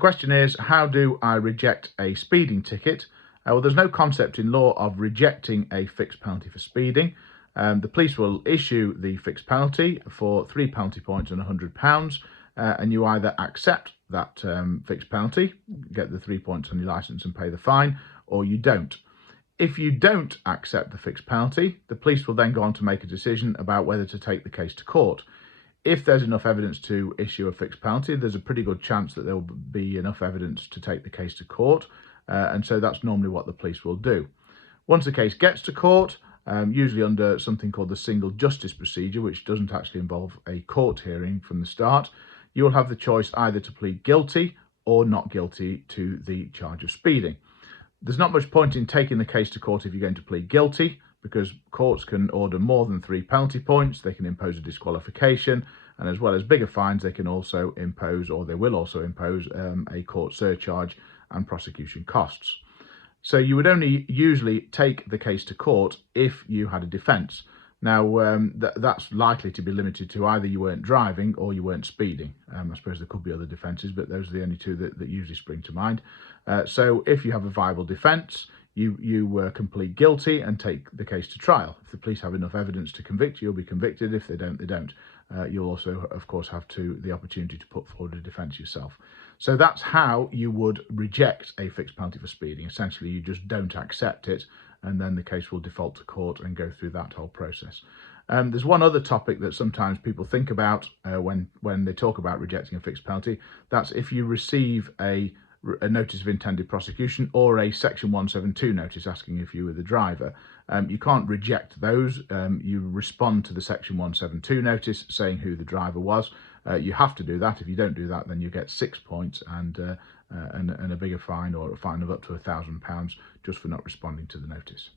question is, how do I reject a speeding ticket? Well, there's no concept in law of rejecting a fixed penalty for speeding. The police will issue the fixed penalty for 3 penalty points and £100, and you either accept that fixed penalty, get the 3 points on your licence and pay the fine, or you don't. If you don't accept the fixed penalty, the police will then go on to make a decision about whether to take the case to court. If there's enough evidence to issue a fixed penalty, there's a pretty good chance that there will be enough evidence to take the case to court, and so that's normally what the police will do. Once the case gets to court, usually under something called the single justice procedure, which doesn't actually involve a court hearing from the start, you will have the choice either to plead guilty or not guilty to the charge of speeding. There's not much point in taking the case to court if you're going to plead guilty, because courts can order more than 3 penalty points, they can impose a disqualification, and as well as bigger fines, they can also impose, or they will also impose, a court surcharge and prosecution costs. So you would only usually take the case to court if you had a defence. Now, that's likely to be limited to either you weren't driving or you weren't speeding. I suppose there could be other defences, but those are the only two that usually spring to mind. So if you have a viable defence, you can plead guilty and take the case to trial. If the police have enough evidence to convict you, you'll be convicted. If they don't, they don't. You'll also, of course, have the opportunity to put forward a defence yourself. So that's how you would reject a fixed penalty for speeding. Essentially, you just don't accept it, and then the case will default to court and go through that whole process. There's one other topic that sometimes people think about when they talk about rejecting a fixed penalty. That's if you receive a notice of intended prosecution or a section 172 notice asking if you were the driver. You can't reject those. You respond to the section 172 notice saying who the driver was. You have to do that. If you don't do that, then you get 6 points and a bigger fine, or a fine of up to £1,000 just for not responding to the notice.